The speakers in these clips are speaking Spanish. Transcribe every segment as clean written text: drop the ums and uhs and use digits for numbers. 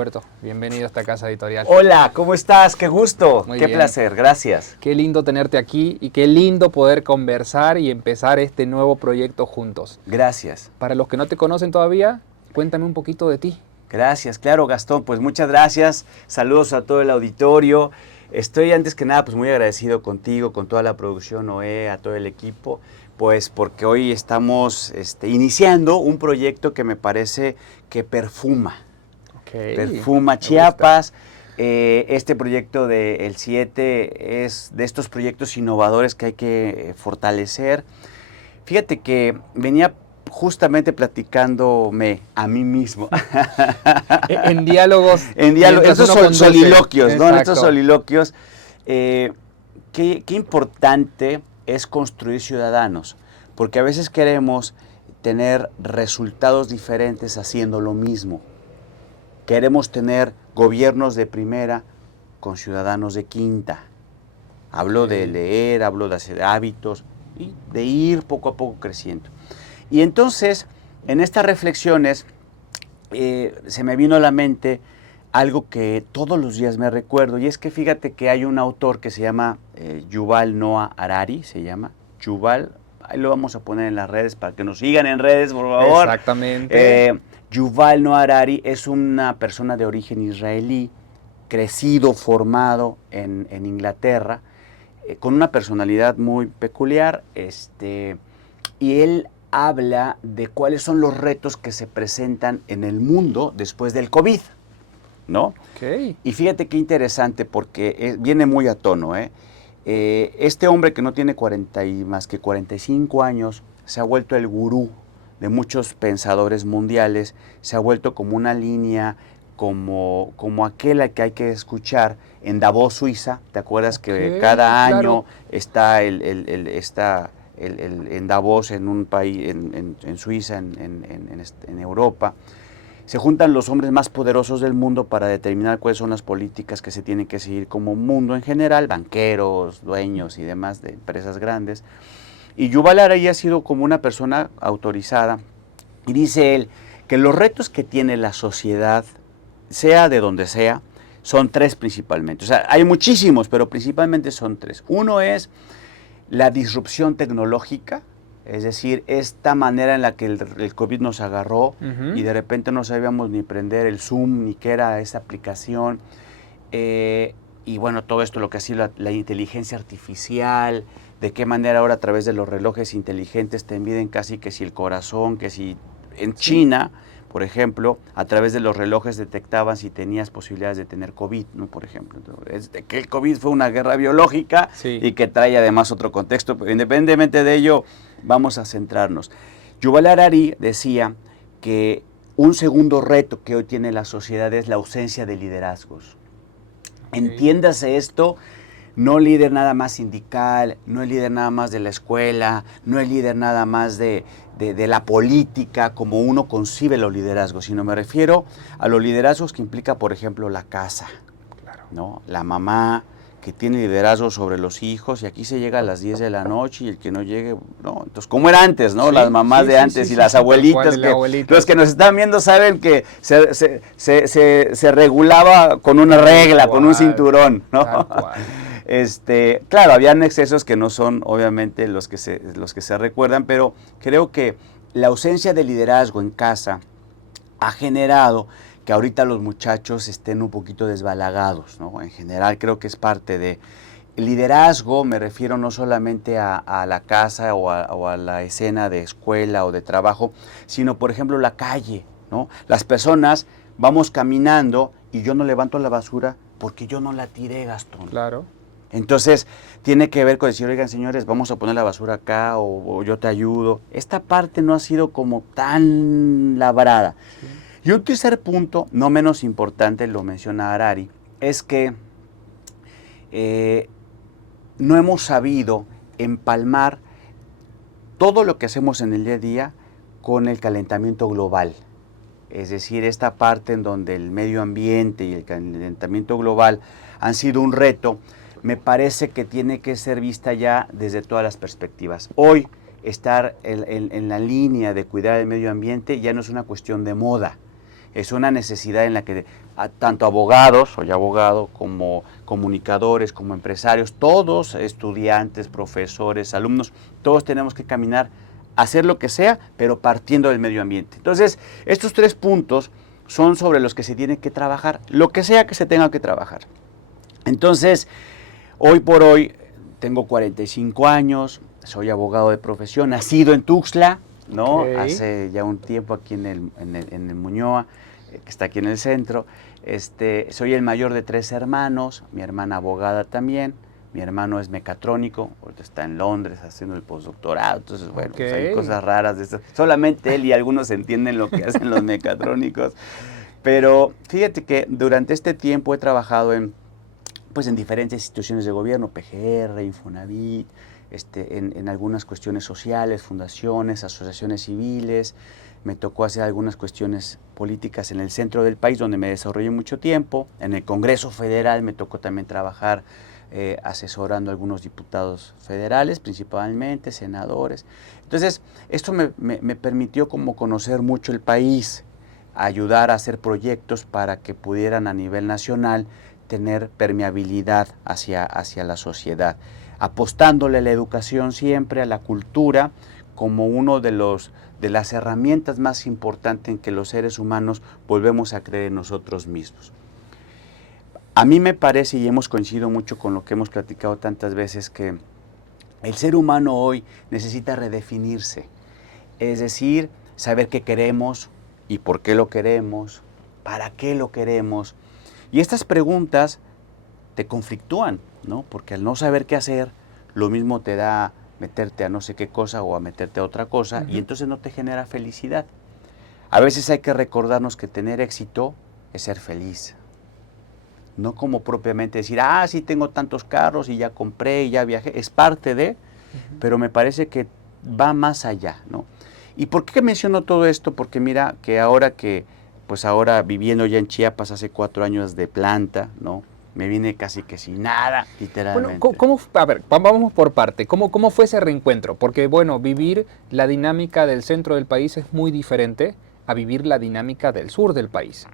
Humberto, bienvenido a esta casa editorial. Hola, ¿cómo estás? Qué gusto, Muy qué bien. placer, gracias. Qué lindo tenerte aquí y qué lindo poder conversar y empezar este nuevo proyecto juntos. Gracias. Para los que no te conocen todavía, cuéntame un poquito de ti. Gracias, claro, Gastón, pues muchas gracias. Saludos a todo el auditorio. Estoy antes que nada pues muy agradecido contigo, con toda la producción, Noé, a todo el equipo, pues porque hoy estamos iniciando un proyecto que me parece que perfuma Chiapas. Este proyecto de El 7 es de estos proyectos innovadores que hay que fortalecer. Fíjate que venía justamente platicándome a mí mismo. En diálogos. En diálogos, estos soliloquios, ¿no? En estos soliloquios. Qué importante es construir ciudadanos, porque a veces queremos tener resultados diferentes haciendo lo mismo. Queremos tener gobiernos de primera con ciudadanos de quinta. Hablo de leer, hablo de hacer hábitos y de ir poco a poco creciendo. Y entonces, en estas reflexiones, se me vino a la mente algo que todos los días me recuerdo, y es que fíjate que hay un autor que se llama Yuval Noah Harari, se llama Yuval, ahí lo vamos a poner en las redes para que nos sigan en redes, por favor. Exactamente. Yuval Noah Harari es una persona de origen israelí, crecido, formado en Inglaterra, con una personalidad muy peculiar, y él habla de cuáles son los retos que se presentan en el mundo después del COVID, ¿no? Okay. Y fíjate qué interesante, porque viene muy a tono, este hombre que no tiene más que 45 años, se ha vuelto el gurú de muchos pensadores mundiales, se ha vuelto como una línea, como aquel al que hay que escuchar en Davos, Suiza. ¿Te acuerdas que cada año está en Davos, en un país, en Suiza, en Europa? Se juntan los hombres más poderosos del mundo para determinar cuáles son las políticas que se tienen que seguir como mundo en general, banqueros, dueños y demás de empresas grandes. Y Yuval Harari ha sido como una persona autorizada, y dice él que los retos que tiene la sociedad, sea de donde sea, son tres principalmente. O sea, hay muchísimos, pero principalmente son tres. Uno es la disrupción tecnológica, es decir, esta manera en la que el COVID nos agarró y de repente no sabíamos ni prender el Zoom, ni qué era esa aplicación. Y bueno, todo esto, lo que ha sido la inteligencia artificial, de qué manera ahora a través de los relojes inteligentes te miden casi que si el corazón, que si en China, por ejemplo, a través de los relojes detectaban si tenías posibilidades de tener COVID, ¿no? Por ejemplo. Entonces, que el COVID fue una guerra biológica y que trae además otro contexto, pero independientemente de ello, vamos a centrarnos. Yuval Harari decía que un segundo reto que hoy tiene la sociedad es la ausencia de liderazgos. Entiéndase esto, no líder nada más sindical, no es líder nada más de la escuela, no es líder nada más de la política, como uno concibe los liderazgos, sino me refiero a los liderazgos que implica, por ejemplo, la casa, ¿no? La mamá que tiene liderazgo sobre los hijos, y aquí se llega a las 10 de la noche y el que no llegue, no, entonces como era antes, ¿no? Las mamás de antes y las abuelitas, los que nos están viendo saben que se regulaba con una regla, con un cinturón, ¿no? Claro, habían excesos que no son obviamente los que se recuerdan, pero creo que la ausencia de liderazgo en casa ha generado que ahorita los muchachos estén un poquito desbalagados, ¿no? En general creo que es parte de liderazgo, me refiero no solamente a la casa o a la escena de escuela o de trabajo, sino por ejemplo la calle, ¿no? Las personas vamos caminando y yo no levanto la basura porque yo no la tiré, Gastón. Claro. Entonces, tiene que ver con decir, oigan, señores, vamos a poner la basura acá o yo te ayudo. Esta parte no ha sido como tan labrada. Sí. Y un tercer punto, no menos importante, lo menciona Harari, es que no hemos sabido empalmar todo lo que hacemos en el día a día con el calentamiento global. Es decir, esta parte en donde el medio ambiente y el calentamiento global han sido un reto, me parece que tiene que ser vista ya desde todas las perspectivas. Hoy, estar en la línea de cuidar el medio ambiente ya no es una cuestión de moda, Es una necesidad en la que tanto abogados, soy abogado, como comunicadores, como empresarios, todos, estudiantes, profesores, alumnos, todos tenemos que caminar, hacer lo que sea, pero partiendo del medio ambiente. Entonces, estos 3 puntos son sobre los que se tiene que trabajar, lo que sea que se tenga que trabajar. Entonces, hoy por hoy, tengo 45 años, soy abogado de profesión, nacido en Tuxtla, ¿no? Ok. Hace ya un tiempo aquí en el Muñoa, que está aquí en el centro. Soy el mayor de 3 hermanos, mi hermana abogada también, mi hermano es mecatrónico, ahorita está en Londres haciendo el postdoctorado, entonces bueno, pues hay cosas raras de esto. Solamente él y algunos entienden lo que hacen los mecatrónicos, pero fíjate que durante este tiempo he trabajado en diferentes instituciones de gobierno, PGR, Infonavit, en algunas cuestiones sociales, fundaciones, asociaciones civiles. Me tocó hacer algunas cuestiones políticas en el centro del país, donde me desarrollé mucho tiempo. En el Congreso Federal me tocó también trabajar asesorando a algunos diputados federales, principalmente, senadores. Entonces, esto me permitió como conocer mucho el país, ayudar a hacer proyectos para que pudieran a nivel nacional tener permeabilidad hacia la sociedad, apostándole a la educación siempre, a la cultura, como uno de las herramientas más importantes en que los seres humanos volvemos a creer en nosotros mismos. A mí me parece, y hemos coincidido mucho con lo que hemos platicado tantas veces, que el ser humano hoy necesita redefinirse, es decir, saber qué queremos y por qué lo queremos, para qué lo queremos. Y estas preguntas te conflictúan, ¿no? Porque al no saber qué hacer, lo mismo te da meterte a no sé qué cosa o a meterte a otra cosa, y entonces no te genera felicidad. A veces hay que recordarnos que tener éxito es ser feliz. No como propiamente decir, sí tengo tantos carros y ya compré y ya viajé, es parte de, pero me parece que va más allá, ¿no? ¿Y por qué menciono todo esto? Porque mira que ahora viviendo ya en Chiapas hace 4 años de planta, ¿no? Me vine casi que sin nada, literalmente. Bueno, a ver, vamos por parte. ¿Cómo fue ese reencuentro? Porque, bueno, vivir la dinámica del centro del país es muy diferente a vivir la dinámica del sur del país.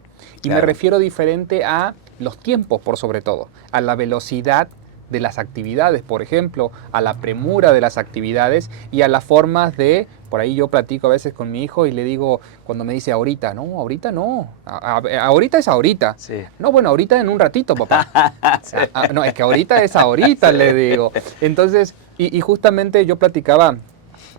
Y me refiero diferente a los tiempos, por sobre todo, a la velocidad de las actividades, por ejemplo, a la premura de las actividades y a las formas de, por ahí yo platico a veces con mi hijo y le digo, cuando me dice ahorita no, ahorita es ahorita. Sí. No, bueno, ahorita en un ratito, papá. Sí. No, es que ahorita es ahorita, le digo. Entonces, y justamente yo platicaba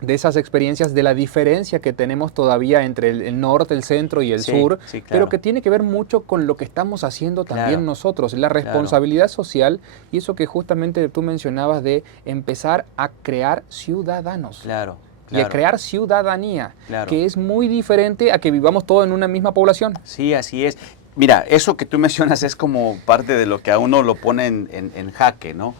de esas experiencias, de la diferencia que tenemos todavía entre el norte, el centro y el sur, sí, claro. pero que tiene que ver mucho con lo que estamos haciendo también nosotros, la responsabilidad social y eso que justamente tú mencionabas de empezar a crear ciudadanos. Claro. Y a crear ciudadanía, que es muy diferente a que vivamos todos en una misma población. Sí, así es. Mira, eso que tú mencionas es como parte de lo que a uno lo pone en jaque, ¿no?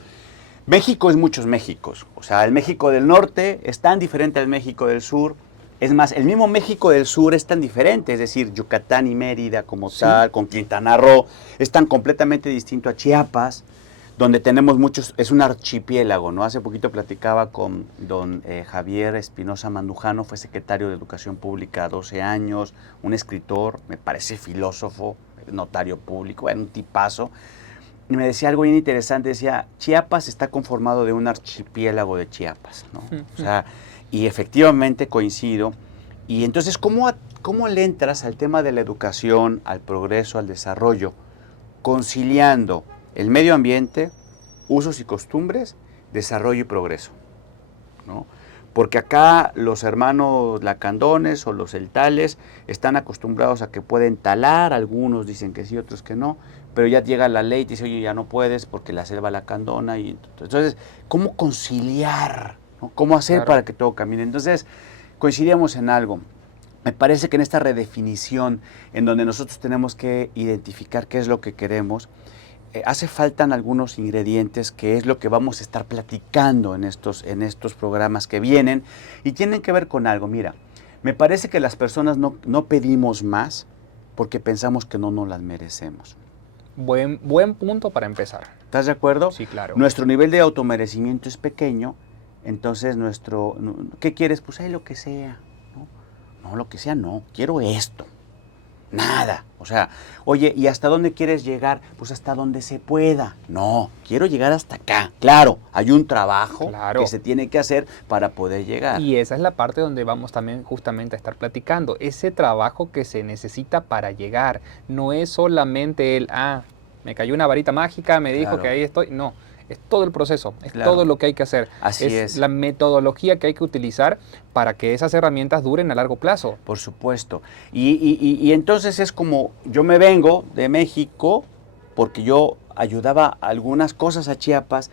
México es muchos Méxicos, o sea, el México del norte es tan diferente al México del sur, es más, el mismo México del sur es tan diferente, es decir, Yucatán y Mérida como tal, con Quintana Roo, es tan completamente distinto a Chiapas, donde tenemos muchos, es un archipiélago, ¿no? Hace poquito platicaba con don Javier Espinosa Mandujano, fue secretario de Educación Pública 12 años, un escritor, me parece filósofo, notario público, bueno, un tipazo. Y me decía algo bien interesante, decía, Chiapas está conformado de un archipiélago de Chiapas, ¿no? O sea, y efectivamente coincido. Y entonces, ¿cómo le entras al tema de la educación, al progreso, al desarrollo, conciliando el medio ambiente, usos y costumbres, desarrollo y progreso, ¿no? Porque acá los hermanos lacandones o los celtales están acostumbrados a que pueden talar, algunos dicen que sí, otros que no, pero ya llega la ley y dice, oye, ya no puedes porque la selva lacandona. Y entonces, ¿cómo conciliar? ¿No? ¿Cómo hacer para que todo camine? Entonces, coincidíamos en algo. Me parece que en esta redefinición, en donde nosotros tenemos que identificar qué es lo que queremos, hace falta algunos ingredientes que es lo que vamos a estar platicando en estos programas que vienen y tienen que ver con algo. Mira, me parece que las personas no pedimos más porque pensamos que no nos las merecemos. Buen punto para empezar. ¿Estás de acuerdo? Sí, claro. Nuestro nivel de automerecimiento es pequeño, entonces ¿qué quieres? Pues lo que sea. No, lo que sea no, quiero esto. Nada. O sea, oye, ¿y hasta dónde quieres llegar? Pues hasta donde se pueda. No, quiero llegar hasta acá. Claro, hay un trabajo Claro. que se tiene que hacer para poder llegar. Y esa es la parte donde vamos también justamente a estar platicando. Ese trabajo que se necesita para llegar. No es solamente me cayó una varita mágica, me dijo Claro. que ahí estoy. No, es todo el proceso, es Claro. todo lo que hay que hacer. Así es. La metodología que hay que utilizar para que esas herramientas duren a largo plazo. Por supuesto. Y entonces es como, yo me vengo de México porque yo ayudaba algunas cosas a Chiapas,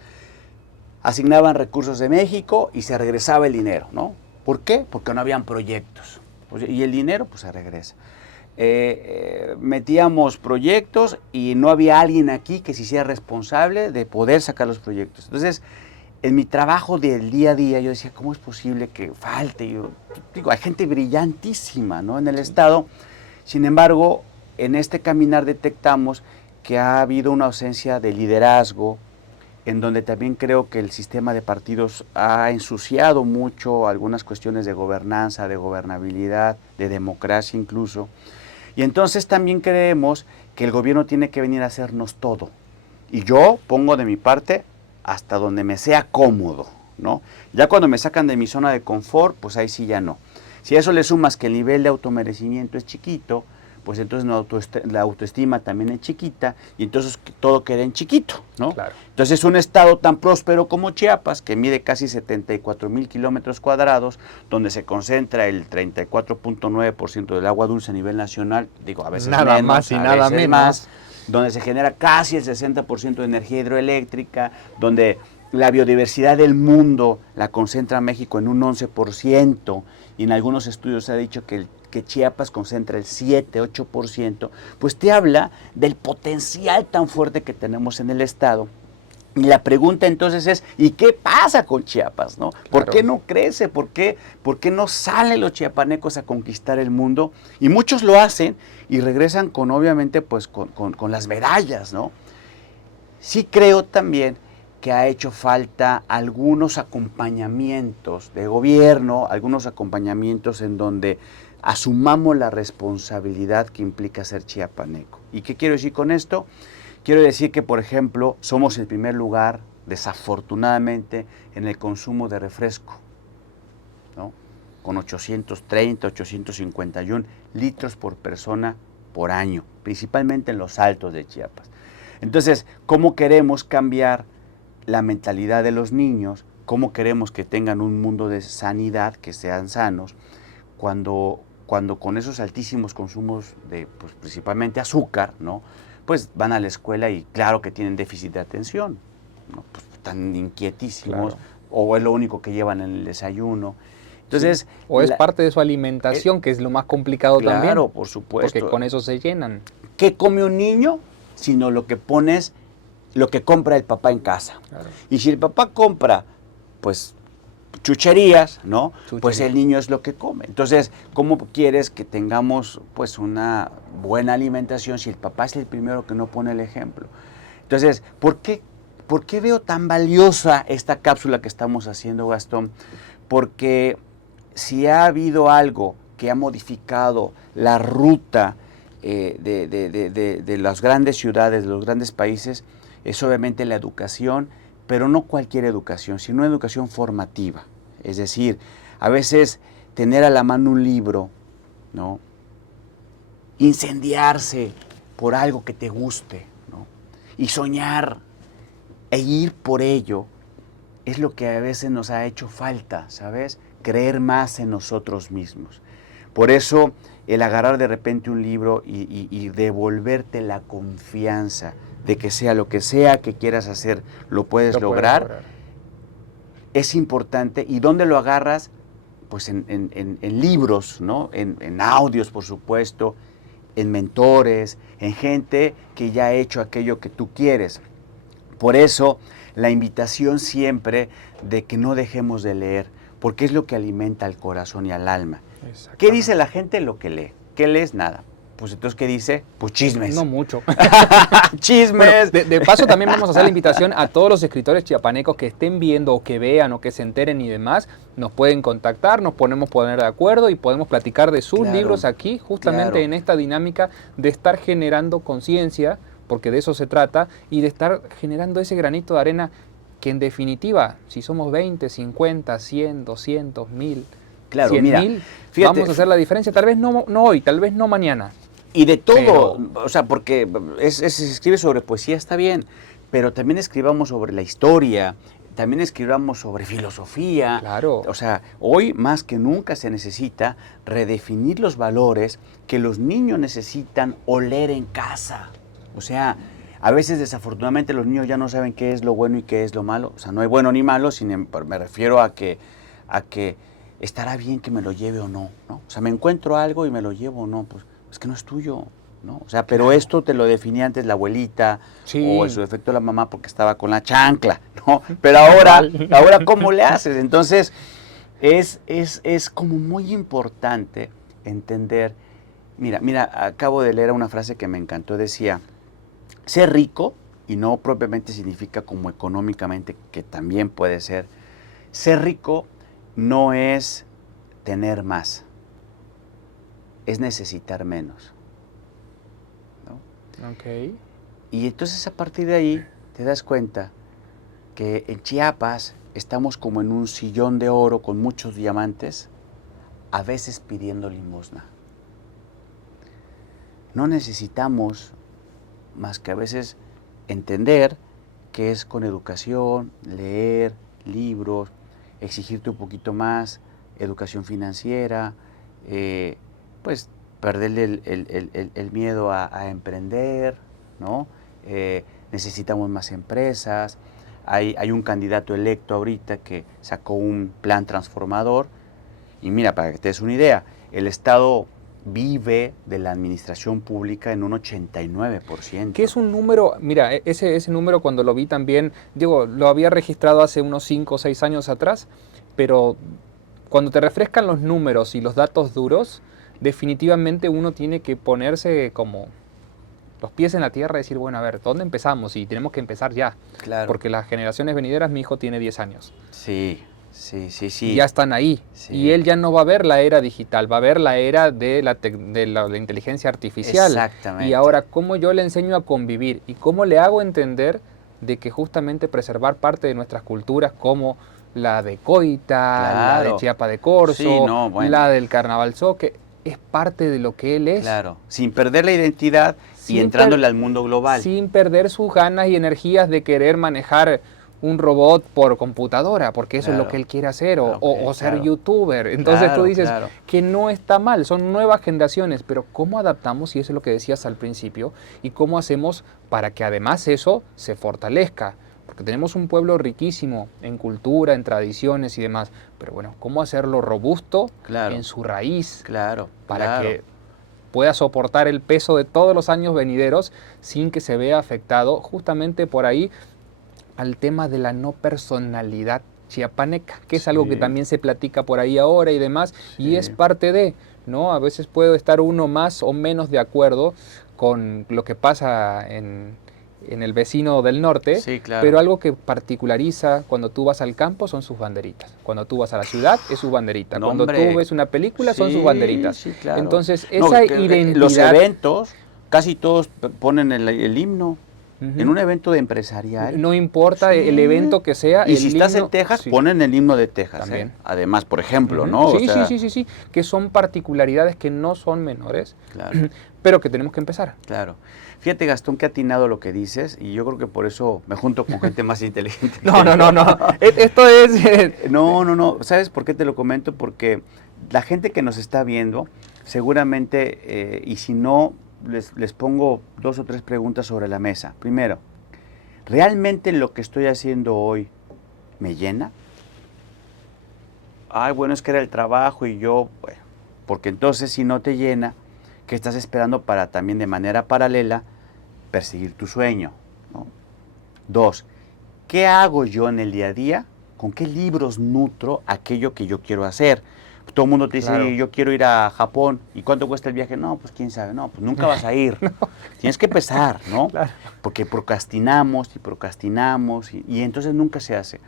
asignaban recursos de México y se regresaba el dinero, ¿no? ¿Por qué? Porque no habían proyectos. Y el dinero, pues se regresa. Metíamos proyectos y no había alguien aquí que se hiciera responsable de poder sacar los proyectos. Entonces, en mi trabajo del día a día, yo decía, ¿cómo es posible que falte? Yo digo, hay gente brillantísima, ¿no?, en el Estado. Sin embargo, en este caminar detectamos que ha habido una ausencia de liderazgo, en donde también creo que el sistema de partidos ha ensuciado mucho algunas cuestiones de gobernanza, de gobernabilidad, de democracia incluso. Y entonces también creemos que el gobierno tiene que venir a hacernos todo. Y yo pongo de mi parte hasta donde me sea cómodo, ¿no? Ya cuando me sacan de mi zona de confort, pues ahí sí ya no. Si a eso le sumas que el nivel de automerecimiento es chiquito, pues entonces la autoestima también es chiquita y entonces todo queda en chiquito, ¿no? Claro. Entonces un estado tan próspero como Chiapas, que mide casi 74,000 kilómetros cuadrados, donde se concentra el 34.9% del agua dulce a nivel nacional, digo, a veces Nada menos, más y a nada veces menos. más, donde se genera casi el 60% de energía hidroeléctrica, donde la biodiversidad del mundo la concentra México en un 11%, y en algunos estudios se ha dicho que Chiapas concentra el 7-8%, pues te habla del potencial tan fuerte que tenemos en el estado. Y la pregunta entonces es, ¿y qué pasa con Chiapas, no? ¿Por qué no crece? ¿Por qué no salen los chiapanecos a conquistar el mundo? Y muchos lo hacen y regresan con, obviamente, pues con las medallas, ¿no? Sí creo también que ha hecho falta algunos acompañamientos de gobierno, algunos acompañamientos en donde asumamos la responsabilidad que implica ser chiapaneco. ¿Y qué quiero decir con esto? Quiero decir que, por ejemplo, somos el primer lugar, desafortunadamente, en el consumo de refresco, ¿no? Con 830, 851 litros por persona por año, principalmente en los altos de Chiapas. Entonces, ¿cómo queremos cambiar la mentalidad de los niños? ¿Cómo queremos que tengan un mundo de sanidad, que sean sanos, cuando con esos altísimos consumos de, pues, principalmente azúcar, ¿no?, pues van a la escuela y claro que tienen déficit de atención, ¿no?, pues están inquietísimos, claro, o es lo único que llevan en el desayuno. Entonces, sí. O es parte de su alimentación, que es lo más complicado también. Claro, por supuesto. Porque con eso se llenan. ¿Qué come un niño? Sino lo que compra el papá en casa. Claro. Y si el papá compra, pues, chucherías, ¿no? Pues el niño es lo que come. Entonces, ¿cómo quieres que tengamos, pues, una buena alimentación si el papá es el primero que no pone el ejemplo? Entonces, ¿por qué veo tan valiosa esta cápsula que estamos haciendo, Gastón? Porque si ha habido algo que ha modificado la ruta de las grandes ciudades, de los grandes países, es obviamente la educación, pero no cualquier educación, sino una educación formativa. Es decir, a veces tener a la mano un libro, ¿no?, incendiarse por algo que te guste, ¿no?, y soñar e ir por ello, es lo que a veces nos ha hecho falta, ¿sabes? Creer más en nosotros mismos. Por eso, el agarrar de repente un libro y devolverte la confianza de que sea lo que sea que quieras hacer, lo puedes lograr. Es importante. ¿Y dónde lo agarras? Pues en libros, ¿no? En audios, por supuesto, en mentores, en gente que ya ha hecho aquello que tú quieres. Por eso, la invitación siempre de que no dejemos de leer, porque es lo que alimenta al corazón y al alma. ¿Qué dice la gente? Lo que lee. ¿Qué lees? Nada. Pues entonces, ¿qué dice? Pues chismes. No mucho. Chismes. Bueno, de paso también vamos a hacer la invitación a todos los escritores chiapanecos que estén viendo o que vean o que se enteren y demás, nos pueden contactar, nos podemos poner de acuerdo y podemos platicar de sus libros aquí, justamente en esta dinámica de estar generando conciencia, porque de eso se trata, y de estar generando ese granito de arena que en definitiva, si somos 20, 50, 100, 200, 1000, Claro, 100.000, vamos a hacer la diferencia, tal vez no hoy, tal vez no mañana. Y de todo, o sea, porque se escribe sobre poesía, está bien, pero también escribamos sobre la historia, también escribamos sobre filosofía. Claro. O sea, hoy más que nunca se necesita redefinir los valores que los niños necesitan oler en casa. O sea, a veces desafortunadamente los niños ya no saben qué es lo bueno y qué es lo malo. O sea, no hay bueno ni malo, me refiero a que estará bien que me lo lleve o no, ¿no? O sea, me encuentro algo y me lo llevo o no, pues es que no es tuyo, ¿no? O sea, pero esto te lo definía antes la abuelita, sí, o en su defecto la mamá porque estaba con la chancla, ¿no? Pero ahora ¿cómo le haces? Entonces, es como muy importante entender, mira, acabo de leer una frase que me encantó, decía, ser rico, y no propiamente significa como económicamente, que también puede ser rico no es tener más, es necesitar menos, ¿no? Ok. Y entonces a partir de ahí te das cuenta que en Chiapas estamos como en un sillón de oro con muchos diamantes, a veces pidiendo limosna. No necesitamos más que a veces entender que es con educación, leer libros, exigirte un poquito más, educación financiera, pues perderle el miedo a emprender, ¿no? Necesitamos más empresas. Hay un candidato electo ahorita que sacó un plan transformador y mira, para que te des una idea, el Estado vive de la administración pública en un 89%. Que es un número, mira, ese número cuando lo vi también, digo, lo había registrado hace unos 5 o 6 años atrás, pero cuando te refrescan los números y los datos duros, definitivamente uno tiene que ponerse como los pies en la tierra y decir, bueno, a ver, ¿dónde empezamos? Y tenemos que empezar ya. Claro. Porque las generaciones venideras, mi hijo tiene 10 años. Sí. Y ya están ahí. Sí. Y él ya no va a ver la era digital, va a ver la era de la inteligencia artificial. Exactamente. Y ahora, ¿cómo yo le enseño a convivir? ¿Y cómo le hago entender de que justamente preservar parte de nuestras culturas como la de Coita, claro. la de Chiapa de Corzo, sí, no, bueno. la del Carnaval Zoque, es parte de lo que él es? Claro, sin perder la identidad y entrándole al mundo global. Sin perder sus ganas y energías de querer manejar un robot por computadora, porque eso es lo que él quiere hacer, o ser youtuber. Entonces tú dices que no está mal, son nuevas generaciones, pero ¿cómo adaptamos? Y eso es lo que decías al principio, y cómo hacemos para que además eso se fortalezca. Porque tenemos un pueblo riquísimo en cultura, en tradiciones y demás, pero bueno, ¿cómo hacerlo robusto en su raíz? Para que pueda soportar el peso de todos los años venideros sin que se vea afectado justamente por ahí al tema de la no personalidad chiapaneca, que es algo que también se platica por ahí ahora y demás, y es parte de, ¿no? A veces puede estar uno más o menos de acuerdo con lo que pasa en el vecino del norte, pero algo que particulariza cuando tú vas al campo son sus banderitas. Cuando tú vas a la ciudad es su banderita. Cuando tú ves una película son sus banderitas. Entonces, esa identidad... Los eventos, casi todos ponen el himno. En un evento de empresarial. No importa el evento que sea. Y si estás en Texas, ponen el himno de Texas. También. Además, por ejemplo, ¿no? Sí. Que son particularidades que no son menores, pero que tenemos que empezar. Claro. Fíjate, Gastón, que atinado lo que dices, y yo creo que por eso me junto con gente más inteligente. No. Esto es... No. ¿Sabes por qué te lo comento? Porque la gente que nos está viendo, seguramente, y si no... Les pongo 2 o 3 preguntas sobre la mesa. Primero, ¿realmente lo que estoy haciendo hoy me llena? Ay, bueno, es que era el trabajo y yo, bueno, porque entonces si no te llena, ¿qué estás esperando para también de manera paralela perseguir tu sueño? ¿No? 2, ¿qué hago yo en el día a día? ¿Con qué libros nutro aquello que yo quiero hacer? Todo el mundo te dice, Claro. yo quiero ir a Japón. ¿Y cuánto cuesta el viaje? No, pues quién sabe. No, pues nunca vas a ir. Tienes que empezar, ¿no? Claro. Porque procrastinamos y procrastinamos y entonces nunca se hace.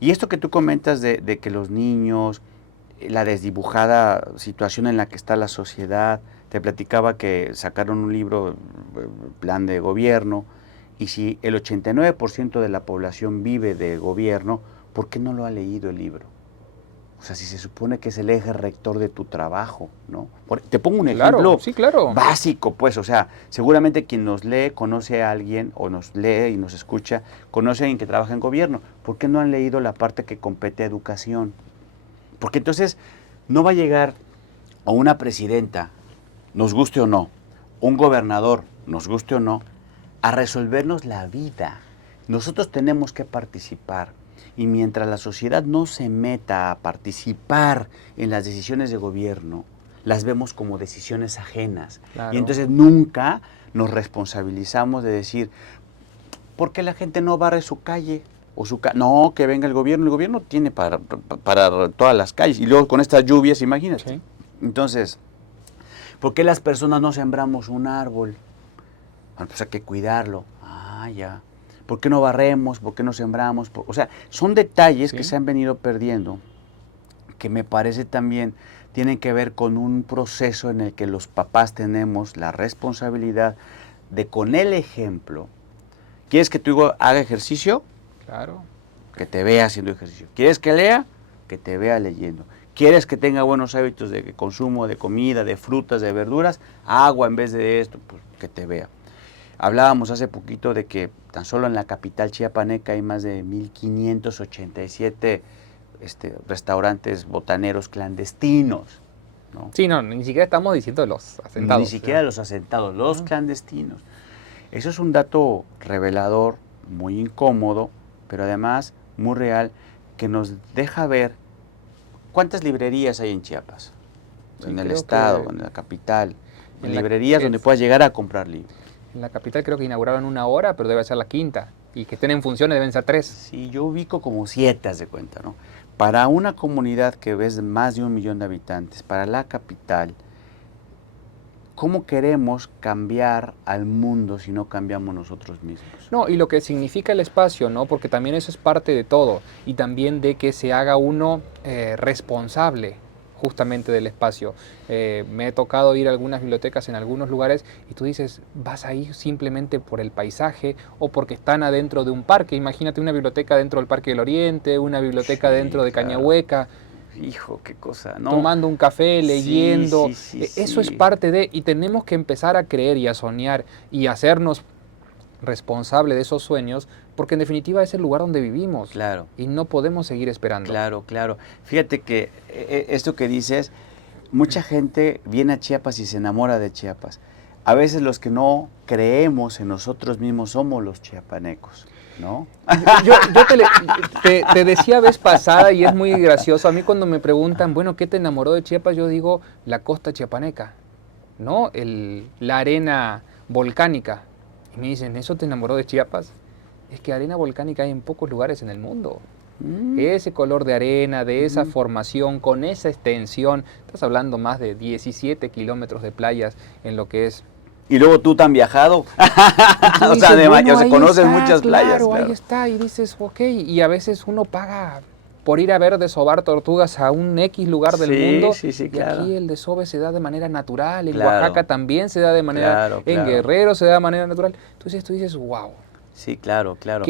Y esto que tú comentas de que los niños, la desdibujada situación en la que está la sociedad, te platicaba que sacaron un libro, plan de gobierno, y si el 89% de la población vive de gobierno, ¿por qué no lo ha leído el libro? O sea, si se supone que es el eje rector de tu trabajo, ¿no? Te pongo un ejemplo Sí, claro. básico, pues, o sea, seguramente quien nos lee conoce a alguien, o nos lee y nos escucha, conoce a alguien que trabaja en gobierno. ¿Por qué no han leído la parte que compete a educación? Porque entonces no va a llegar a una presidenta, nos guste o no, un gobernador, nos guste o no, a resolvernos la vida. Nosotros tenemos que participar. Y mientras la sociedad no se meta a participar en las decisiones de gobierno, las vemos como decisiones ajenas. Claro. Y entonces nunca nos responsabilizamos de decir, ¿por qué la gente no barre su calle? No, que venga el gobierno tiene para todas las calles. Y luego con estas lluvias, imagínate. Sí. Entonces, ¿por qué las personas no sembramos un árbol? Bueno, pues hay que cuidarlo. Ah, ya. ¿Por qué no barremos? ¿Por qué no sembramos? O sea, son detalles que se han venido perdiendo, que me parece también tienen que ver con un proceso en el que los papás tenemos la responsabilidad de, con el ejemplo, ¿quieres que tu hijo haga ejercicio? Claro. Que te vea haciendo ejercicio. ¿Quieres que lea? Que te vea leyendo. ¿Quieres que tenga buenos hábitos de consumo de comida, de frutas, de verduras? Agua en vez de esto, pues que te vea. Hablábamos hace poquito de que tan solo en la capital chiapaneca hay más de 1,587 restaurantes botaneros clandestinos, ¿no? Sí, no, ni siquiera estamos diciendo los asentados. Ni siquiera los asentados, los clandestinos. Eso es un dato revelador, muy incómodo, pero además muy real, que nos deja ver cuántas librerías hay en Chiapas, Sí, en el creo estado, que en la capital, en librerías donde puedas llegar a comprar libros. En la capital creo que inauguraron una hora, pero debe ser la quinta. Y que estén en funciones deben ser 3. Sí, yo ubico como 7, haz de cuenta, ¿no? Para una comunidad que ves más de 1 millón de habitantes, para la capital, ¿cómo queremos cambiar al mundo si no cambiamos nosotros mismos? No, y lo que significa el espacio, ¿no? Porque también eso es parte de todo. Y también de que se haga uno responsable justamente del espacio. Me he tocado ir a algunas bibliotecas en algunos lugares y tú dices, vas ahí simplemente por el paisaje o porque están adentro de un parque. Imagínate una biblioteca dentro del Parque del Oriente, una biblioteca dentro de Cañahueca. Hijo, qué cosa, ¿no? Tomando un café, leyendo. Sí, Eso es parte de, y tenemos que empezar a creer y a soñar y hacernos responsable de esos sueños, porque en definitiva es el lugar donde vivimos. Claro. Y no podemos seguir esperando. Claro, claro. Fíjate que esto que dices, mucha gente viene a Chiapas y se enamora de Chiapas. A veces los que no creemos en nosotros mismos somos los chiapanecos, ¿no? Yo te decía vez pasada, y es muy gracioso, a mí cuando me preguntan, bueno, ¿qué te enamoró de Chiapas? Yo digo, la costa chiapaneca, ¿no? La arena volcánica. Y me dicen, ¿eso te enamoró de Chiapas? Es que arena volcánica hay en pocos lugares en el mundo. Ese color de arena, de esa formación, con esa extensión, estás hablando más de 17 kilómetros de playas en lo que es. Y luego tú tan viajado, o Dices, sea, bueno, se conocen está, muchas playas. Claro, ahí está, y dices, ok, y a veces uno paga por ir a ver desovar tortugas a un X lugar del mundo, sí, y claro. aquí el desove se da de manera natural, en Claro. Oaxaca también se da de manera, Claro, en claro. Guerrero se da de manera natural. Entonces tú dices, wow. Sí, claro, claro.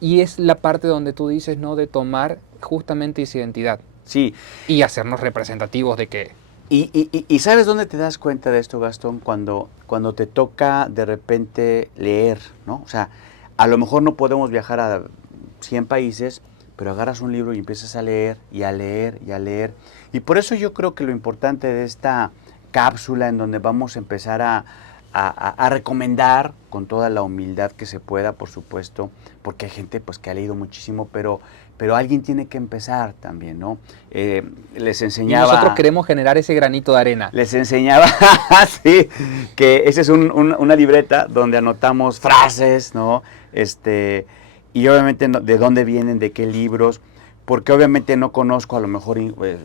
Y es la parte donde tú dices, ¿no? De tomar justamente esa identidad. Sí. Y hacernos representativos de que... Y ¿sabes dónde te das cuenta de esto, Gastón? Cuando te toca de repente leer, ¿no? O sea, a lo mejor no podemos viajar a 100 países, pero agarras un libro y empiezas a leer, y a leer, y a leer. Y por eso yo creo que lo importante de esta cápsula en donde vamos a empezar a recomendar con toda la humildad que se pueda, por supuesto, porque hay gente pues que ha leído muchísimo, pero alguien tiene que empezar también, ¿no? Les enseñaba... Y nosotros queremos generar ese granito de arena. Les enseñaba, sí, que esa es una libreta donde anotamos frases, ¿no? Y obviamente de dónde vienen, de qué libros, porque obviamente no conozco a lo mejor,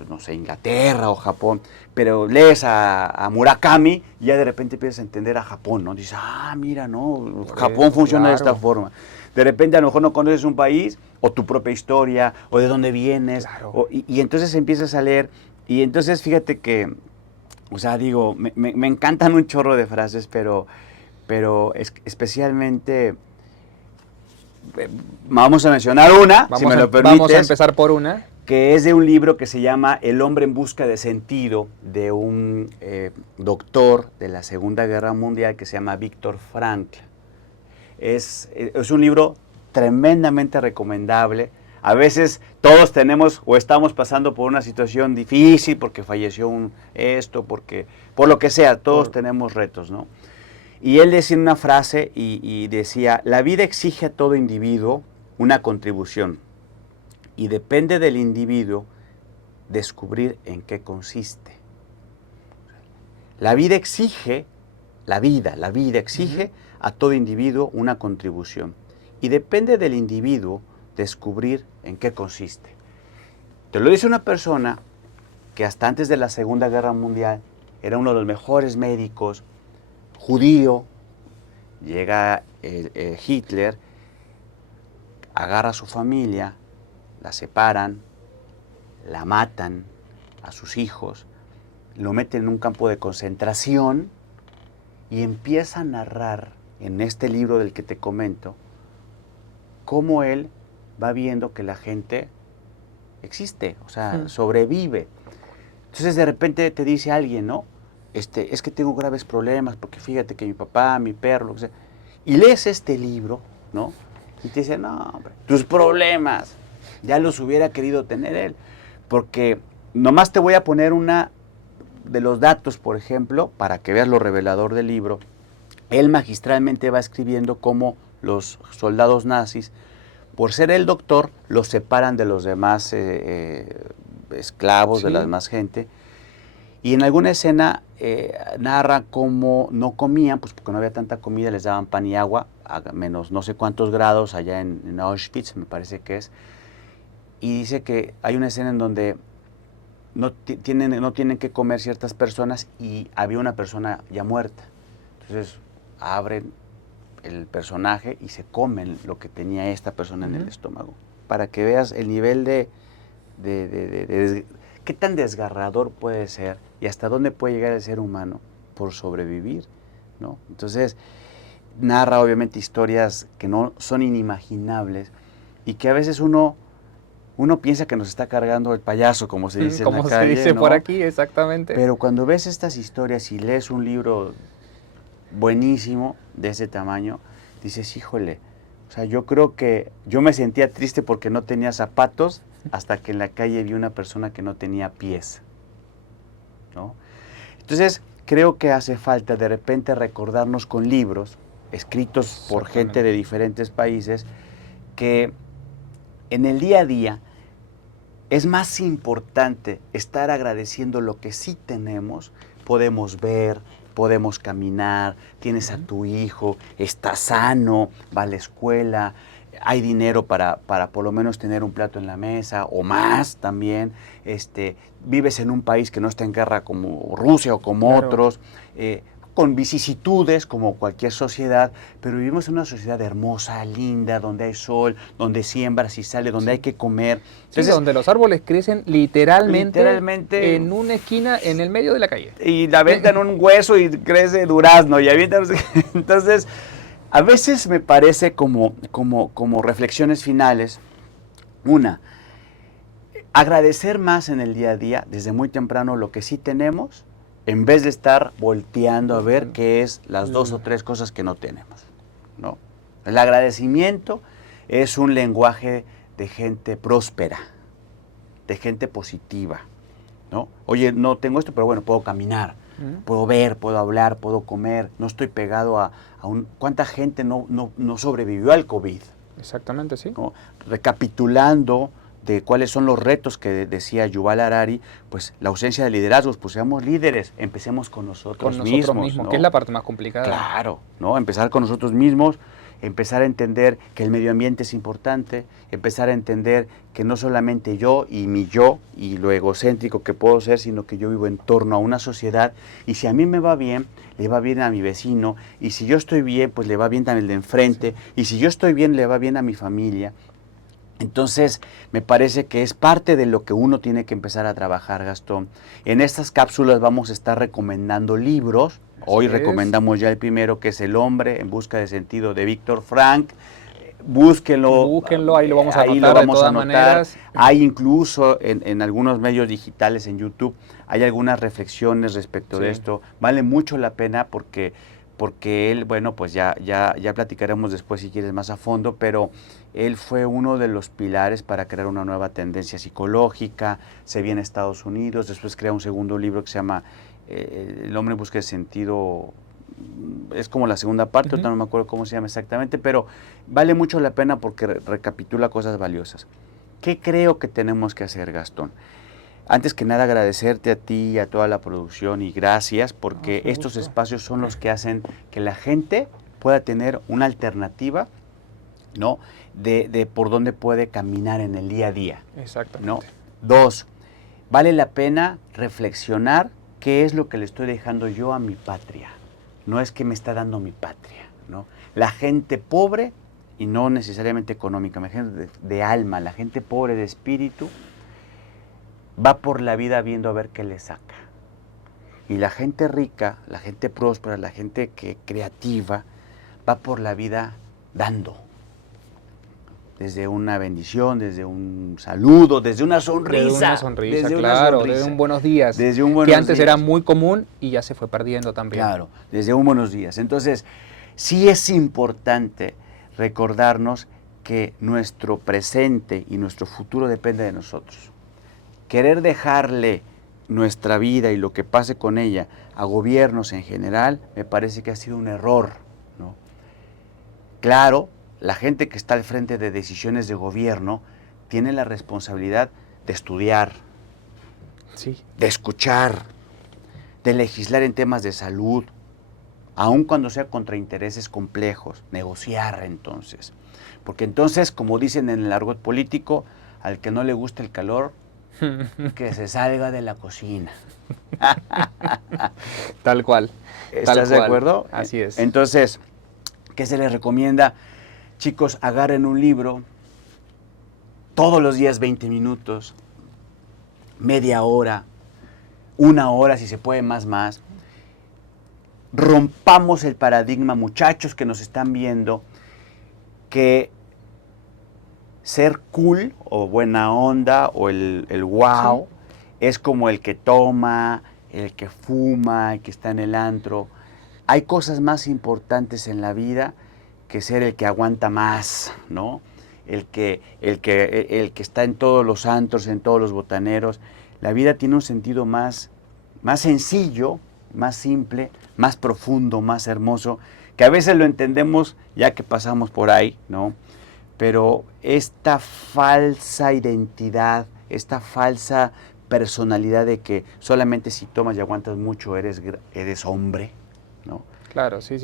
no sé, Inglaterra o Japón, pero lees a Murakami y ya de repente empiezas a entender a Japón, ¿no? Dices, mira, no, Japón funciona de esta forma. De repente a lo mejor no conoces un país, o tu propia historia, o de dónde vienes, y entonces empiezas a leer, y entonces fíjate que, o sea, digo, me encantan un chorro de frases, pero especialmente, vamos a mencionar una, si me lo permites. Vamos a empezar por una. Que es de un libro que se llama El hombre en busca de sentido, de un doctor de la Segunda Guerra Mundial que se llama Viktor Frankl. Es un libro tremendamente recomendable. A veces todos tenemos o estamos pasando por una situación difícil porque falleció por lo que sea, todos tenemos retos, ¿no? Y él decía una frase y decía, la vida exige a todo individuo una contribución y depende del individuo descubrir en qué consiste. La vida exige a todo individuo una contribución y depende del individuo descubrir en qué consiste. Te lo dice una persona que hasta antes de la Segunda Guerra Mundial era uno de los mejores médicos, judío. Llega Hitler, agarra a su familia, la separan, la matan a sus hijos, lo meten en un campo de concentración y empieza a narrar en este libro del que te comento cómo él va viendo que la gente existe, o sea, sobrevive. Entonces de repente te dice alguien, ¿no? Es que tengo graves problemas porque fíjate que mi papá, mi perro, lo que sea. Y lees este libro, ¿no? Y te dice, no, hombre, tus problemas ya los hubiera querido tener él. Porque nomás te voy a poner una de los datos, por ejemplo, para que veas lo revelador del libro. Él magistralmente va escribiendo cómo los soldados nazis, por ser el doctor, los separan de los demás esclavos, de la demás gente. Y en alguna escena narra cómo no comían, pues porque no había tanta comida, les daban pan y agua, a menos no sé cuántos grados allá en Auschwitz, me parece que es. Y dice que hay una escena en donde no tienen que comer ciertas personas y había una persona ya muerta. Entonces abren el personaje y se comen lo que tenía esta persona en el estómago. Para que veas el nivel de qué tan desgarrador puede ser y hasta dónde puede llegar el ser humano por sobrevivir, ¿no? Entonces, narra obviamente historias que no son inimaginables y que a veces uno piensa que nos está cargando el payaso, como se dice en la calle, como se dice, ¿no? por aquí, exactamente. Pero cuando ves estas historias y lees un libro buenísimo de ese tamaño, dices, híjole, o sea, yo creo que yo me sentía triste porque no tenía zapatos hasta que en la calle vi una persona que no tenía pies, ¿no? Entonces, creo que hace falta de repente recordarnos con libros escritos por gente de diferentes países que en el día a día es más importante estar agradeciendo lo que sí tenemos. Podemos ver, podemos caminar, tienes a tu hijo, está sano, va a la escuela, hay dinero para por lo menos tener un plato en la mesa o más también. Vives en un país que no está en guerra como Rusia o como otros, con vicisitudes como cualquier sociedad, pero vivimos en una sociedad hermosa, linda, donde hay sol, donde siembras y sale, donde hay que comer. Entonces, donde los árboles crecen literalmente en una esquina en el medio de la calle. Y avientan un hueso y crece durazno y avientan... Entonces, a veces me parece como reflexiones finales, agradecer más en el día a día, desde muy temprano, lo que sí tenemos, en vez de estar volteando a ver qué es las 2 o 3 cosas que no tenemos, ¿no? El agradecimiento es un lenguaje de gente próspera, de gente positiva, ¿no? Oye, no tengo esto, pero bueno, puedo caminar, puedo ver, puedo hablar, puedo comer, no estoy pegado a ¿cuánta gente no sobrevivió al COVID? Exactamente, sí. ¿No? Recapitulando de cuáles son los retos que decía Yuval Harari, pues la ausencia de liderazgos, pues seamos líderes, empecemos con nosotros mismos, ¿no? Que es la parte más complicada. Claro, ¿no? Empezar con nosotros mismos, empezar a entender que el medio ambiente es importante, empezar a entender que no solamente yo y mi yo y lo egocéntrico que puedo ser, sino que yo vivo en torno a una sociedad y si a mí me va bien, le va bien a mi vecino y si yo estoy bien, pues le va bien también el de enfrente y si yo estoy bien, le va bien a mi familia. Entonces, me parece que es parte de lo que uno tiene que empezar a trabajar, Gastón. En estas cápsulas vamos a estar recomendando libros. Hoy recomendamos ya el primero, que es El hombre en busca de sentido, de Víctor Frank. Búsquenlo, ahí lo vamos a ahí anotar, lo vamos de todas a anotar. maneras. Hay incluso en algunos medios digitales, en YouTube, hay algunas reflexiones respecto de esto. Vale mucho la pena porque él, bueno, pues ya platicaremos después si quieres más a fondo, pero él fue uno de los pilares para crear una nueva tendencia psicológica, se viene a Estados Unidos, después crea un segundo libro que se llama El hombre en busca de sentido, es como la segunda parte, no me acuerdo cómo se llama exactamente, pero vale mucho la pena porque recapitula cosas valiosas. ¿Qué creo que tenemos que hacer, Gastón? Antes que nada agradecerte a ti y a toda la producción y gracias porque estos espacios son los que hacen que la gente pueda tener una alternativa, ¿no? de por dónde puede caminar en el día a día. Exactamente. ¿No? 2, vale la pena reflexionar qué es lo que le estoy dejando yo a mi patria. No es que me está dando mi patria, ¿no? La gente pobre, y no necesariamente económica, la gente de alma, la gente pobre de espíritu, va por la vida viendo a ver qué le saca. Y la gente rica, la gente próspera, la gente creativa, va por la vida dando. Desde una bendición, desde un saludo, desde una sonrisa. Desde una sonrisa, claro, desde un buenos días. Desde un buenos que antes días. Era muy común y ya se fue perdiendo también. Claro, desde un buenos días. Entonces, sí es importante recordarnos que nuestro presente y nuestro futuro depende de nosotros. Querer dejarle nuestra vida y lo que pase con ella a gobiernos en general, me parece que ha sido un error, ¿no? Claro, la gente que está al frente de decisiones de gobierno tiene la responsabilidad de estudiar, de escuchar, de legislar en temas de salud, aun cuando sea contra intereses complejos, negociar entonces. Porque entonces, como dicen en el argot político, al que no le gusta el calor, que se salga de la cocina. Tal cual. ¿Estás de acuerdo? Así es. Entonces, ¿qué se les recomienda? Chicos, agarren un libro, todos los días 20 minutos, media hora, 1 hora, si se puede más. Rompamos el paradigma, muchachos que nos están viendo, que ser cool o buena onda o el wow es como el que toma, el que fuma, el que está en el antro. Hay cosas más importantes en la vida que ser el que aguanta más, ¿no? El que está en todos los antros, en todos los botaneros. La vida tiene un sentido más sencillo, más simple, más profundo, más hermoso, que a veces lo entendemos ya que pasamos por ahí, ¿no? Pero esta falsa identidad, esta falsa personalidad de que solamente si tomas y aguantas mucho eres hombre, ¿no? Claro, sí.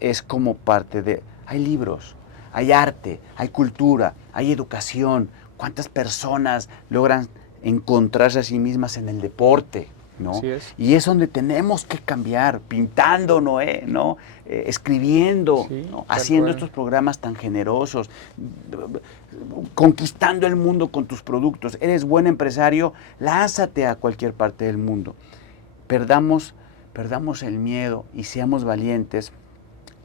Es como parte de... Hay libros, hay arte, hay cultura, hay educación. ¿Cuántas personas logran encontrarse a sí mismas en el deporte? ¿No? Así es. Y es donde tenemos que cambiar, pintando, ¿no? Escribiendo, ¿no? Haciendo estos programas tan generosos, conquistando el mundo con tus productos. Eres buen empresario, lánzate a cualquier parte del mundo. Perdamos el miedo y seamos valientes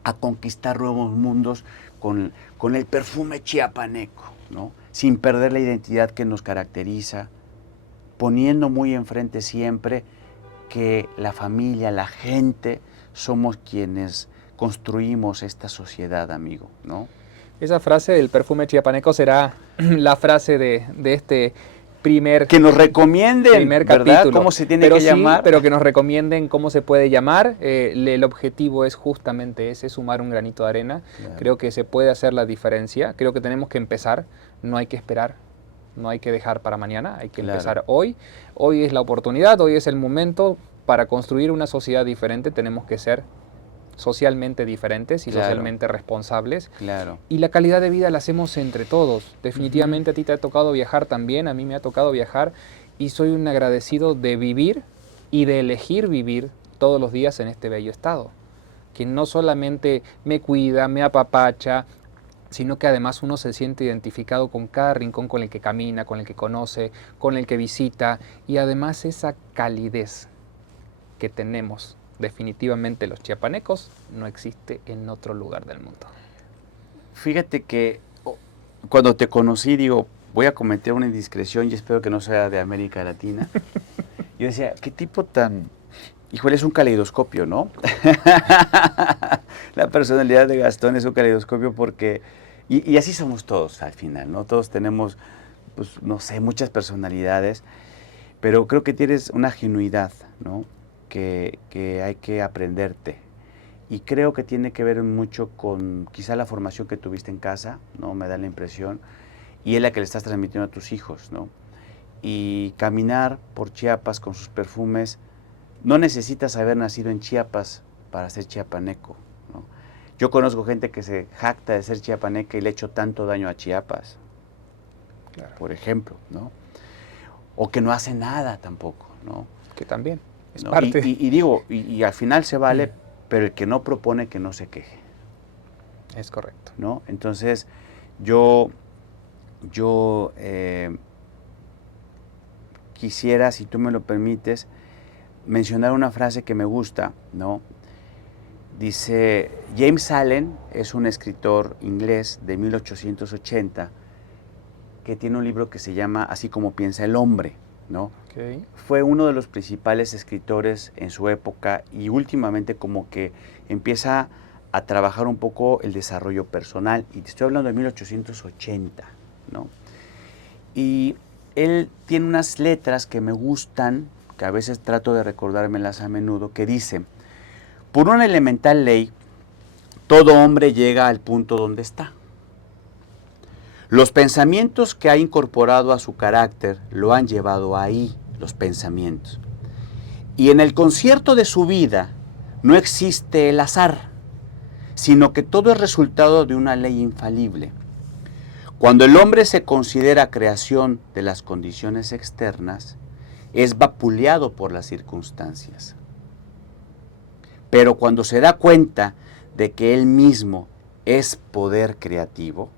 a conquistar nuevos mundos con el perfume chiapaneco, ¿no? Sin perder la identidad que nos caracteriza, poniendo muy enfrente siempre que la familia, la gente, somos quienes construimos esta sociedad, amigo, ¿no? Esa frase del perfume chiapaneco será la frase de este primer... Que nos recomienden, ¿verdad? Capítulo. ¿Cómo se tiene que llamar? Pero que nos recomienden cómo se puede llamar. El objetivo es justamente ese, sumar un granito de arena. Claro. Creo que se puede hacer la diferencia. Creo que tenemos que empezar, no hay que esperar. No hay que dejar para mañana, hay que empezar hoy. Hoy es la oportunidad, hoy es el momento para construir una sociedad diferente. Tenemos que ser socialmente diferentes y Claro. socialmente responsables. Claro. Y la calidad de vida la hacemos entre todos. Definitivamente a ti te ha tocado viajar también, a mí me ha tocado viajar y soy un agradecido de vivir y de elegir vivir todos los días en este bello estado, que no solamente me cuida, me apapacha, sino que además uno se siente identificado con cada rincón con el que camina, con el que conoce, con el que visita, y además esa calidez que tenemos definitivamente los chiapanecos no existe en otro lugar del mundo. Fíjate que cuando te conocí, digo, voy a cometer una indiscreción y espero que no sea de América Latina. Yo decía, ¿qué tipo tan...? Híjole, es un caleidoscopio, ¿no? La personalidad de Gastón es un caleidoscopio porque... Y así somos todos al final, ¿no? Todos tenemos, pues, no sé, muchas personalidades, pero creo que tienes una genuidad, ¿no? Que hay que aprenderte. Y creo que tiene que ver mucho con quizá la formación que tuviste en casa, ¿no? Me da la impresión, y es la que le estás transmitiendo a tus hijos, ¿no? Y caminar por Chiapas con sus perfumes, no necesitas haber nacido en Chiapas para ser chiapaneco, ¿no? Yo conozco gente que se jacta de ser chiapaneca y le ha hecho tanto daño a Chiapas, Claro. por ejemplo, ¿no? O que no hace nada tampoco, ¿no? Que también es ¿No? parte. Y digo, y al final se vale, pero el que no propone que no se queje, Es correcto. ¿no? Entonces, yo quisiera, si tú me lo permites, mencionar una frase que me gusta, ¿no? Dice, James Allen es un escritor inglés de 1880 que tiene un libro que se llama Así como piensa el hombre, ¿no? Okay. Fue uno de los principales escritores en su época y últimamente como que empieza a trabajar un poco el desarrollo personal, y te estoy hablando de 1880, ¿no? Y él tiene unas letras que me gustan, que a veces trato de recordármelas a menudo, que dice, por una elemental ley, todo hombre llega al punto donde está. Los pensamientos que ha incorporado a su carácter lo han llevado ahí, los pensamientos. Y en el concierto de su vida no existe el azar, sino que todo es resultado de una ley infalible. Cuando el hombre se considera creación de las condiciones externas, es vapuleado por las circunstancias. Pero cuando se da cuenta de que él mismo es poder creativo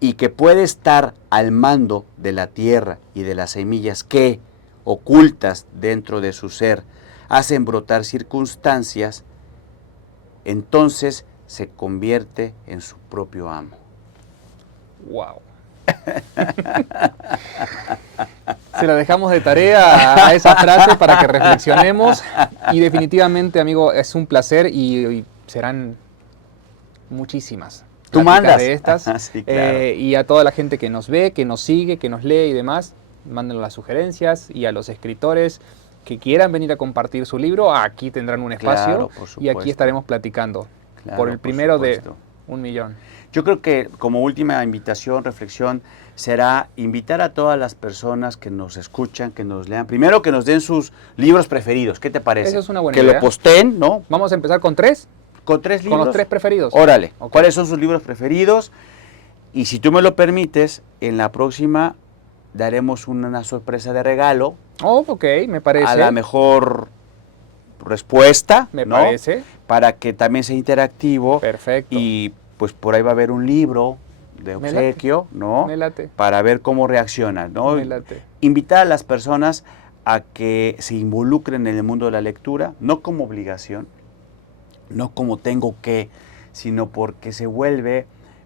y que puede estar al mando de la tierra y de las semillas que, ocultas dentro de su ser, hacen brotar circunstancias, entonces se convierte en su propio amo. Wow. Se la dejamos de tarea a esa frase para que reflexionemos. Y definitivamente, amigo, es un placer y serán muchísimas. Tú mandas. De estas. Sí, claro. Y a toda la gente que nos ve, que nos sigue, que nos lee y demás, mándenos las sugerencias. Y a los escritores que quieran venir a compartir su libro, aquí tendrán un espacio. Claro, por y supuesto. aquí estaremos platicando. Claro, por el por primero de supuesto. 1 millón. Yo creo que como última invitación, reflexión, será invitar a todas las personas que nos escuchan, que nos lean, primero que nos den sus libros preferidos. ¿Qué te parece? Eso es una buena que idea. lo posteen, ¿no? Vamos a empezar con 3. Con 3 libros. Con los 3 preferidos. Órale. Okay. ¿Cuáles son sus libros preferidos? Y si tú me lo permites, en la próxima daremos una sorpresa de regalo. Oh, ok, me parece. A la mejor respuesta, Me ¿no? parece. Para que también sea interactivo. Perfecto. Y pues por ahí va a haber un libro de obsequio, ¿no? Me late. Para ver cómo reaccionan, ¿no? Me late. Invitar a las personas a que se involucren en el mundo de la lectura, no como obligación, no como tengo que, sino porque se vuelve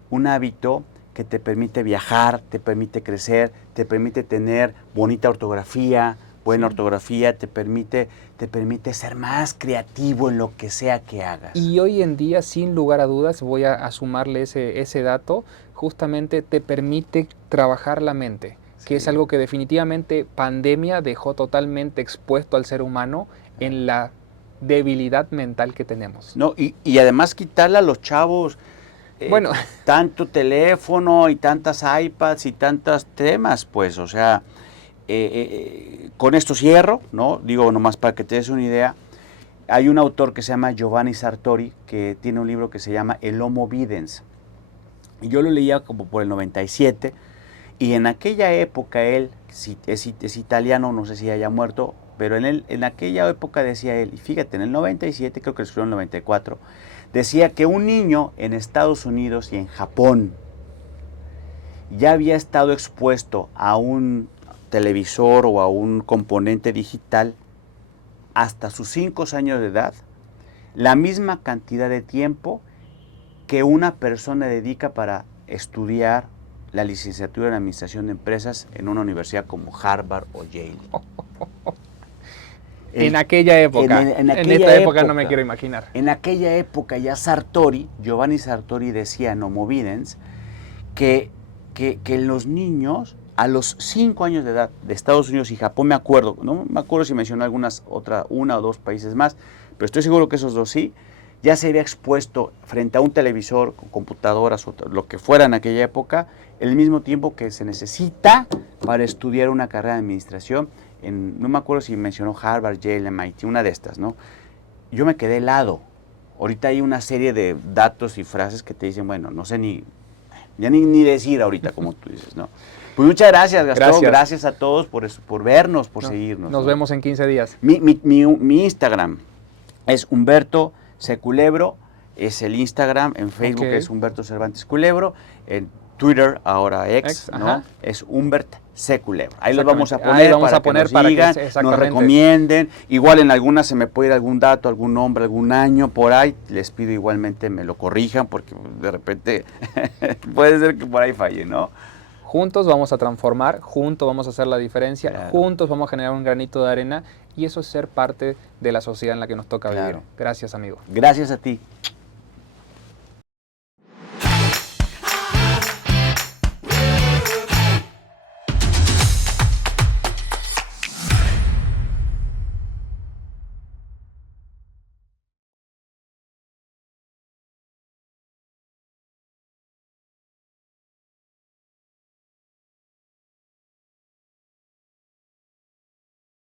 un hábito que te permite viajar, te permite crecer, te permite tener bonita ortografía, buena ortografía, te permite ser más creativo en lo que sea que hagas. Y hoy en día, sin lugar a dudas, voy a sumarle ese dato, justamente te permite trabajar la mente, que es algo que definitivamente pandemia dejó totalmente expuesto al ser humano en la debilidad mental que tenemos. No, y además quitarle a los chavos bueno, tanto teléfono y tantas iPads y tantos temas, pues, o sea, con esto cierro, ¿no? Digo, nomás para que te des una idea, Hay un autor que se llama Giovanni Sartori, que tiene un libro que se llama El Homo Videns. Y yo lo leía como por el 97, y en aquella época él, es italiano, no sé si haya muerto, pero en aquella época decía él, y fíjate, en el 97, creo que lo escribió en el 94, decía que un niño en Estados Unidos y en Japón ya había estado expuesto a un televisor o a un componente digital hasta sus 5 años de edad, la misma cantidad de tiempo que una persona dedica para estudiar la licenciatura en Administración de Empresas en una universidad como Harvard o Yale. En aquella época. En esta época no me quiero imaginar. En aquella época ya Sartori, Giovanni Sartori decía en Homo Videns que los niños a los 5 años de edad de Estados Unidos y Japón, me acuerdo, no me acuerdo si mencionó una o dos países más, pero estoy seguro que esos dos sí, ya se había expuesto frente a un televisor, con computadoras o lo que fuera en aquella época, el mismo tiempo que se necesita para estudiar una carrera de administración. No me acuerdo si mencionó Harvard, Yale, MIT, una de estas, ¿no? Yo me quedé helado. Ahorita hay una serie de datos y frases que te dicen, bueno, no sé ni decir ahorita, como tú dices, ¿no? Pues muchas gracias, Gastón. Gracias a todos por vernos, por seguirnos. Nos vemos en 15 días. Mi Instagram es Humberto C. Culebro, es el Instagram. En Facebook es Humberto Cervantes Culebro. En Twitter, ahora ex, ¿no? Es Humbert C. Culebro. Ahí los vamos a poner para que nos sigan, nos recomienden. Igual en algunas se me puede ir algún dato, algún nombre, algún año por ahí. Les pido igualmente me lo corrijan porque de repente puede ser que por ahí falle, ¿no? Juntos vamos a transformar, juntos vamos a hacer la diferencia, juntos vamos a generar un granito de arena y eso es ser parte de la sociedad en la que nos toca vivir. Gracias, amigo. Gracias a ti.